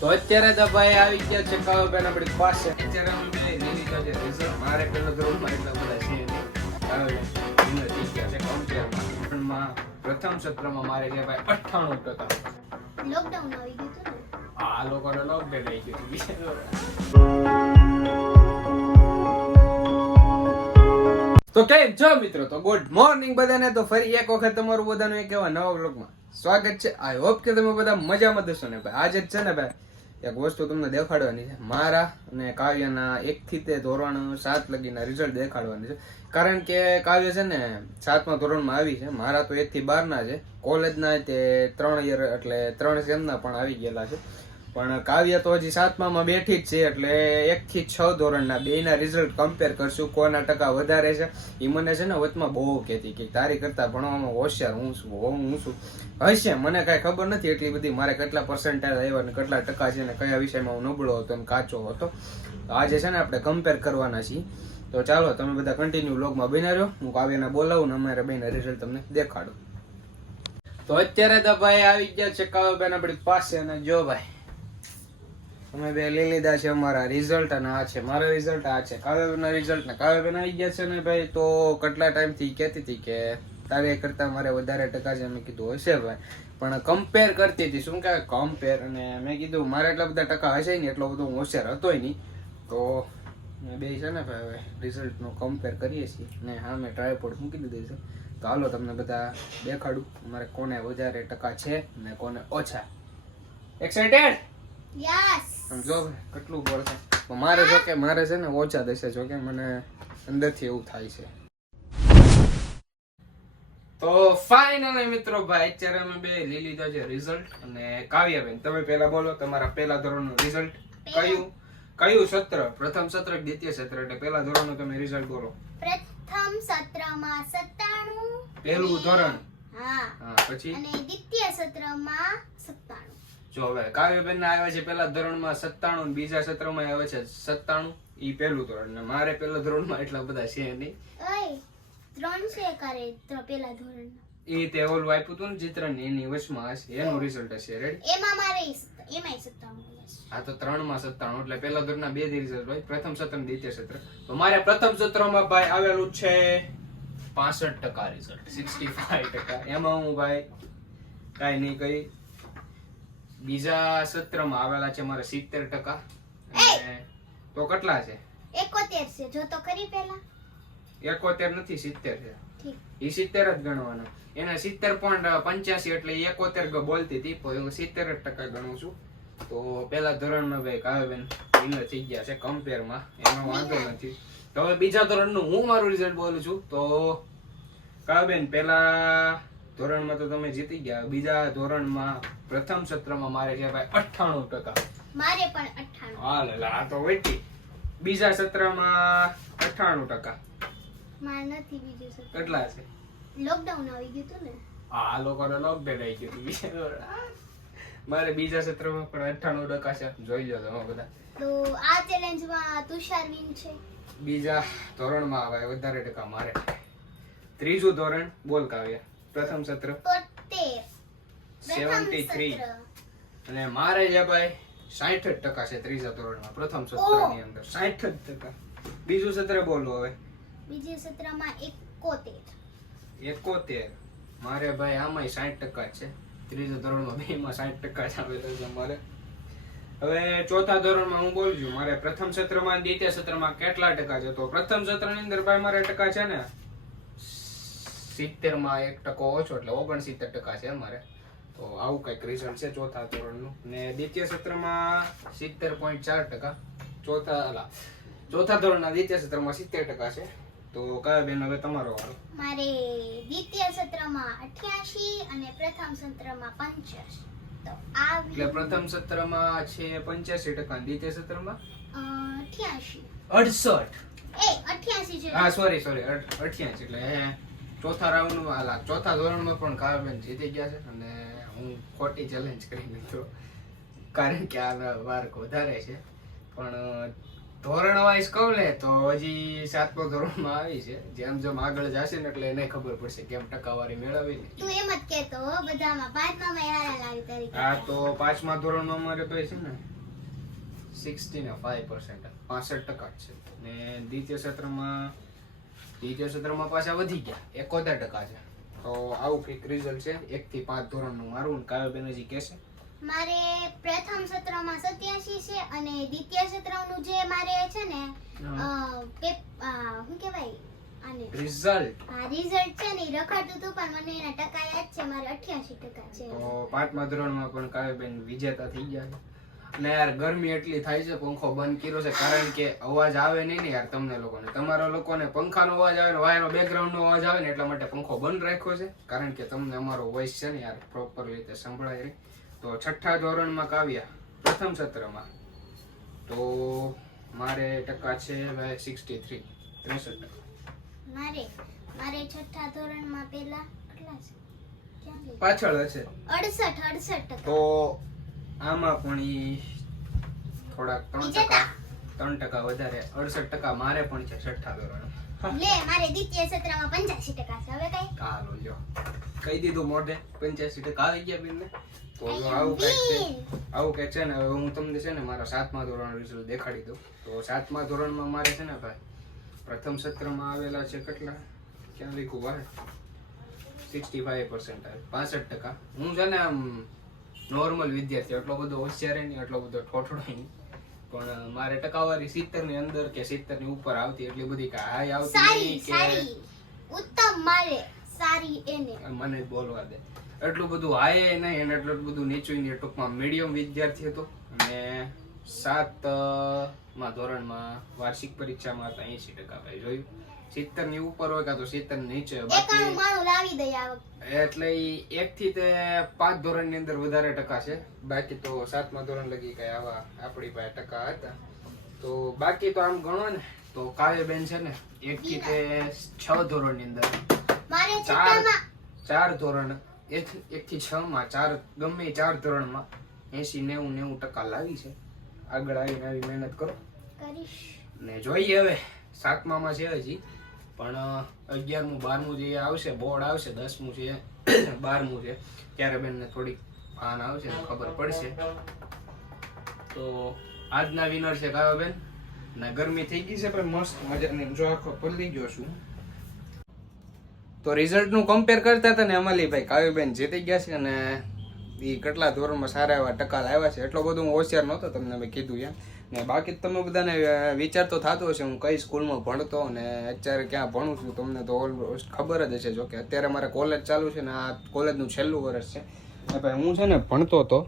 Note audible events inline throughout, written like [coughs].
તો અત્યારે તો ભાઈ આવી ગયા છે કાવાબેન આપણી પાસે. અત્યારે અમે બે લઈ તો છે રિઝર્વ મારે પેલો ગ્રુપમાં એટલા બધા છે નહીં. થઈ ગયા છે compare માં. પ્રથમ સત્રમાં મારે છે ભાઈ અઠ્ઠાણું ટકા. લોકડાઉન આવી ગયું હતું આ લોકોને લોકડાઉન આવી ગયું હતું. તો કેમ છો મિત્રો? તો ગુડ મોર્નિંગ બધાને. તો ફરી એક વખત તમારું બધાનું એક એવા નવા બ્લોગમાં સ્વાગત છે. આઈ હોપ કે તમે બધા મજામાં દશો ને ભાઈ. આજે જ છે ને ભાઈ એક વસ્તુ તમને દેખાડવાની છે. મારા અને કાવ્યના એક થી તે ધોરણ સાત લગીના રિઝલ્ટ દેખાડવાની છે. કારણ કે કાવ્ય છે ને સાતમા ધોરણમાં આવી છે. મારા તો એક થી બાર છે કોલેજના તે ત્રણ યર એટલે ત્રણ સેમના પણ આવી ગયેલા છે. પણ કાવ્ય તો હજી સાતમામાં બેઠી જ છે, એટલે એક થી છ ધોરણના બેના રિઝલ્ટ કમ્પેર કરશું કોના ટકા વધારે છે. એ મને છે ને વચમાં બહુ કહેતી કે તારી કરતા ભણવામાં હોશિયાર હું છું હું છું. હશે, મને કાંઈ ખબર નથી એટલી બધી મારે કેટલા પર્સન્ટેજ આવ્યા ને કેટલા ટકા છે ને કયા વિષયમાં હું નબળો હતો ને કાચો હતો. આજે છે ને આપણે કમ્પેર કરવાના છીએ. તો ચાલો, તમે બધા કન્ટિન્યુ બ્લોગમાં બન્યા રહ્યો હું કાવ્યને બોલાવું ને અમારે બેના રિઝલ્ટ તમને દેખાડું. તો અત્યારે તો ભાઈ આવી ગયા છે કાવ્યબેન આપણી પાસે અને જો ભાઈ અમે બે લઈ લીધા છે અમારા રિઝલ્ટ અને આ છે. મારા રિઝલ્ટ આ છે. કાવ્યના રિઝલ્ટ ને કાવ્યબેન આવી ગયા છે ને ભાઈ, તો કેટલા ટાઈમથી કહેતી હતી કે તારે કરતા મારે વધારે ટકા છે. મેં કીધું, હશે ભાઈ. પણ કમ્પેર કરતી હતી. શું કહેવાય કમ્પેર અને મેં કીધું, મારે એટલા બધા ટકા હશે નહીં, એટલો બધો હું હોશિયાર હતોય નહીં. તો મેં બે છે ને ભાઈ, હવે રિઝલ્ટનો કમ્પેર કરીએ છીએ. ને હા, મેં ટ્રાયપોડ મૂકી દીધી છે. તો હાલો તમને બધા દેખાડું. મારે કોને વધારે ટકા છે ને કોને ઓછા. એક્સાઇટેડ કેટલું બળ છે. મારે જો કે મારે છે ને ઓછા દેશે જો કે મને અંદરથી એવું થાય છે. તો ફાઇનલી મિત્રો ભાઈ અત્યારે અમે બે લઈ લીધા છે રિઝલ્ટ અને કાવ્યાબેન. તમે પહેલા બોલો તમારા પહેલા ધોરણનું રિઝલ્ટ કયું? કયું સત્ર? પ્રથમ સત્ર દ્વિતીય સત્ર? એટલે પહેલા ધોરણનું તમે રિઝલ્ટ બોલો. પ્રથમ સત્રમાં 97 પહેલું ધોરણ. હા. હા પછી? અને દ્વિતીય સત્રમાં 97 જો હવે કાવ્યબેન આવે છે પહેલા ધોરણમાં સત્તાણું બીજા સત્રમાં આવે છે સત્તાણું. ઈ પહેલું ધોરણ ને મારે પહેલા ધોરણમાં એટલા બધા છે નહીં. ત્રણ છે કરે પેલા ધોરણ એ તે ઓલું આપ્યું હતું ને ચિત્ર ને એની વચમાં હશે એનું રિઝલ્ટ હશે રેડ એમાં મારે એમાંય 97 હશે. આ તો ત્રણમાં સત્તાણું એટલે પહેલા ધોરણના બે રિઝલ્ટ હોય. પ્રથમ સત્ર ને દ્વિતીય સત્ર. તો મારે પ્રથમ સત્રમાં ભાઈ આવેલું છે પાસઠ ટકા રિઝલ્ટ સિક્સટી ફાઈવ ટકા. એમાં હું ભાઈ કાંઈ નહીં કઈ બીજા સત્રમાં આવેલા છે મારે સિત્તેર ટકા. તો કેટલા છે? 71 છે. જો તો ખરી પેલા એકોતેર નથી સિત્તેર છે. એ સિત્તેર જ ગણવાનો. એને સિત્તેર પોઈન્ટ પંચ્યાસી એટલે એકોતેર બોલતી હતી પણ હું સિત્તેર જ ટકા ગણું છું. તો પેલા ધોરણમાં ભાઈ કાવ્યબેન વિનર થઈ ગયા છે કમ્પેરમાં એનો વાંધો નથી. તો હવે બીજા ધોરણનું હું મારું રિઝલ્ટ બોલું છું? તો કાવ્યબેન પેલા ધોરણમાં તો તમે જીતી ગયા. બીજા ધોરણમાં પ્રથમ સત્રમાં મારે છે ભાઈ અઠ્ઠાણું ટકા. મારે પણ 98 હાલ એટલે આ તો વેટી. બીજા સત્રમાં અઠ્ઠાણું ટકા. મારે નથી બીજું સત્ર કેટલા છે? લોકડાઉન આવી ગયું હતું ને? આ લોકોને લોકડાઉન આવી ગયું હતું વિચારો. મારે બીજા સત્રમાં પણ અઠ્ઠાણું ટકા છે. જોઈ લો તમે બધા. તો આ ચેલેન્જમાં તુષાર વિન છે. બીજા ધોરણમાં આવે વધારે ટકા મારે. ત્રીજું ધોરણ બોલ કાવ્ય પ્રથમ સત્ર? Seventy three. અને મારે છે ભાઈ સાઠ જ ટકા છે ત્રીજા ધોરણમાં પ્રથમ! સત્રની અંદર. સાઠ જ ટકા. બીજું સત્ર બોલો હવે. બીજા સત્રમાં 71 એકોતેર. મારે ભાઈ આમાંય સાઠ ટકા છે. ત્રીજા ધોરણમાં બે માં સાઠ ટકા જ આવેલા છે મારે હવે ચોથા ધોરણમાં હું બોલું છું મારે પ્રથમ સત્રમાં દ્વિતીય સત્રમાં કેટલા ટકા છે? તો પ્રથમ સત્રની અંદર ભાઈ મારે ટકા છે ને સિત્તેરમાં એક ટકો ઓછો એટલે ઓગણસિત્તેર ટકા છે મારે તો આવું કંઈક રિઝલ્ટ છે ચોથા ધોરણનું. ને દ્વિતીય સત્રમાં સિત્તેર પોઈન્ટ ચાર ટકા. ચોથા અલા ચોથા ધોરણના દ્વિતીય સત્રમાં સિત્તેર ટકા છે. તો કયા બેન હવે તમારો વારો? મારે દ્વિતીય સત્રમાં 88 અને પ્રથમ સત્રમાં 85 તો આ એટલે પ્રથમ સત્રમાં છે પંચ્યાસી ટકા દ્વિતીય સત્રમાં? અ, 88 અડસઠ. એ 88 છે. હા સોરી સોરી અઠ્યાસી એટલે હે. ચોથા રાઉન્ડમાં અલા ચોથા ધોરણમાં પણ કાવ્યબેન જીતી ગયા છે અને હું ખોટી ચેલેન્જ કરી નાખ્યો કારણ કે આ માર્ક વધારે છે. પણ ધોરણ વાઇઝ કહું ને તો હજી સાતમો ધોરણમાં આવી છે. જેમ જેમ આગળ જશે ને એટલે એને ખબર પડશે કેમ ટકાવારી મેળવી તું એમ જ કહેતો બધામાં પાંચમા માં હારા લાવી તરીકે. આ તો પાંચમા ધોરણમાં અમારે ભાઈ છે ને સિક્સટી ને ફાઈવ પર્સન્ટ પાસઠ ટકા છે. ને દ્વિતીય સત્રમાં દ્વિતીય સત્રમાં પાછા વધી ગયા. એકોતેર ટકા છે. તો આવું કંઈક રિઝલ્ટ છે? એક થી પાંચ ધોરણનું મારું કાવ્ય બેનર્જી કહેશે મારે પ્રથમ સત્રમાં સત્યાસી છે અને દ્વિતીય સત્રનું જે મારે છે ને આ, શું કહેવાય? આને રિઝલ્ટ આ રિઝલ્ટ છે ને રખડતું હતું પણ મને એના ટકા યાદ છે મારે અઠ્યાસી ટકા છે. તો પાંચમા ધોરણમાં પણ કાવ્યબેન વિજેતા થઈ ગયા છે. અને યાર ગરમી એટલી થાય છે પંખો બંધ કર્યો છે કારણ કે અવાજ આવે નહીં ને યાર તમને લોકોને. તમારા લોકોને પંખાનો અવાજ આવે ને વાયરનો બેકગ્રાઉન્ડનો અવાજ આવે ને એટલા માટે પંખો બંધ રાખ્યો છે કારણ કે તમને અમારો વોઇસ છે ને યાર પ્રોપર રીતે સંભળાય રહી. તો છઠ્ઠા ધોરણમાં કાવ્યા પ્રથમ સત્રમાં. તો મારે ટકા છે ભાઈ સિક્સટી થ્રી ત્રેસઠ ટકા. મારે મારે છઠ્ઠા ધોરણમાં પહેલા કેટલા છે પાછળ હશે. અડસઠ અડસઠ તો આમાં પણ ઈ થોડાક ત્રણ ટકા ત્રણ ટકા વધારે અડસઠ ટકા મારે પણ છે છઠ્ઠા ધોરણ લે મારે દ્વિતીય સત્રમાં પંચ્યાસી ટકા છે. હવે કઈ? હાલો લ્યો. કહી દીધું મોઢે પંચ્યાસી ટકા આવી ગયા બેનને. તો જો આવું કંઈક છે આવું કંઈક છે ને હવે હું તમને છે ને મારા સાતમા ધોરણ રિઝલ્ટ દેખાડી દઉં. તો સાતમા ધોરણમાં મારે છે ને ભાઈ પ્રથમ સત્રમાં આવેલા છે કેટલા? ક્યાં લખ્યું વાર સિક્સટી ફાઈવ પર્સન્ટ આવે પાસઠ ટકા. હું છે ને આમ નોર્મલ વિદ્યાર્થી એટલો બધો હોશિયાર નહીં એટલો બધો ઠોઠડો નહીં. પણ મારે ટકાવારી સિત્તેરની અંદર કે સિત્તેરની ઉપર આવતી એટલી બધી કે હાઈ આવતી સારી કે સારી. ઉત્તમ મારે. સારી એને. મને બોલવા દે. એટલું બધું હાઈ નહીં અને એટલું બધું નીચું નહીં. ટૂંકમાં મીડિયમ વિદ્યાર્થી હતો. અને સાતમાં ધોરણમાં વાર્ષિક પરીક્ષામાં હતા એસી ટકા ભાઈ જોયું. સિત્તેરની ઉપર હોય કાં તો સિત્તેર નીચે. બાકી એટલે એક થી તે પાંચ ધોરણની અંદર વધારે ટકા છે. બાકી તો સાતમા ધોરણ લગી કઈ આવા આપણી પાસે ટકા હતા. તો બાકી તો આમ ગણો ને તો કાવ્યબેન છે ને એક થી તે છ ધોરણની અંદર ચાર ચાર ધોરણ એક એક થી છ માં ચાર ગમે ચાર ધોરણમાં એસી નેવું નેવું ટકા લાવી છે. આગળ આવીને આવી મહેનત કરો. કરીશ. ને જોઈએ હવે સાતમામાં છે હજી. પણ અગિયારમું, બારમું જે આવશે, બોર્ડ આવશે, દસમું છે, [coughs] બારમું છે, ત્યારે બેનને થોડીક ભાન આવશે ખબર પડશે. તો, આજના વિનર છે કાયો બેન? ને ગરમી થઈ ગઈ છે, પણ મસ્ત મજાની, જો આખો પલળી ગયો છું. તો રિઝલ્ટનું કમ્પેર કરતા હતા ને અમલીભાઈ, કાવ્યબેન જીતી ગયા છે અને એ કેટલા ધોરણમાં સારા એવા ટકા લાવ્યા છે, એટલો બધો હું હોશિયાર નહોતો તમને મેં કીધું એમ. ને બાકી તમે બધાને વિચાર તો થતો હશે, હું કઈ સ્કૂલમાં ભણતો અને અત્યારે ક્યાં ભણું છું, તમને તો ઓલમોસ્ટ ખબર જ હશે. જોકે અત્યારે મારે કોલેજ ચાલુ છે ને આ કોલેજનું છેલ્લું વર્ષ છે. ને ભાઈ હું છે ને ભણતો હતો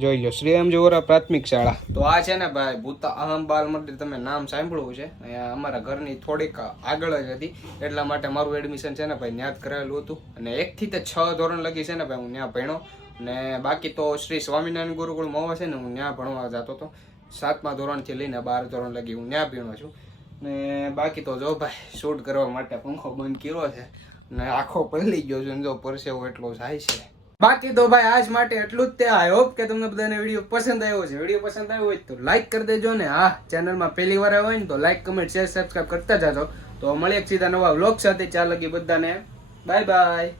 જોઈ લો, શ્રી અમજોરા પ્રાથમિક શાળા. તો આ છે ને ભાઈ ભૂતા અહમ બાલ મંદિર, તમે નામ સાંભળ્યું છે અહીંયા અમારા ઘરની થોડીક આગળ જ હતી, એટલા માટે મારું એડમિશન છે ને ભાઈ ત્યાં જ કરાયેલું હતું. અને એકથી તે છ ધોરણ લગી છે ને ભાઈ હું ત્યાં ભણ્યો. ને બાકી તો શ્રી સ્વામિનારાયણ ગુરુકુળ મહુવા છે ને હું ત્યાં ભણવા જતો હતો સાતમા ધોરણથી લઈને બાર ધોરણ લગી હું ત્યાં ભણ્યો છું. ને બાકી તો જો ભાઈ, શૂટ કરવા માટે પંખો બંધ કર્યો છે ને આખો પલળી ગયો છે જો પરસેવો એટલો જાય છે. બાકી તો ભાઈ, આજ માટે એટલું જ તે આઈ હોપ કે તમને બધાને વીડિયો પસંદ આવ્યો છે. વીડિયો પસંદ આવ્યો હોય તો લાઈક કરી દેજો ને. હા ચેનલમાં પહેલી વાર આવ્યો હોય ને તો લાઈક કમેન્ટ શેર સબસ્ક્રાઇબ કરતા જાજો. તો મળીએ સીધા નવા વ્લોગ સાથે. ચાલ લગી બધાને. Bye bye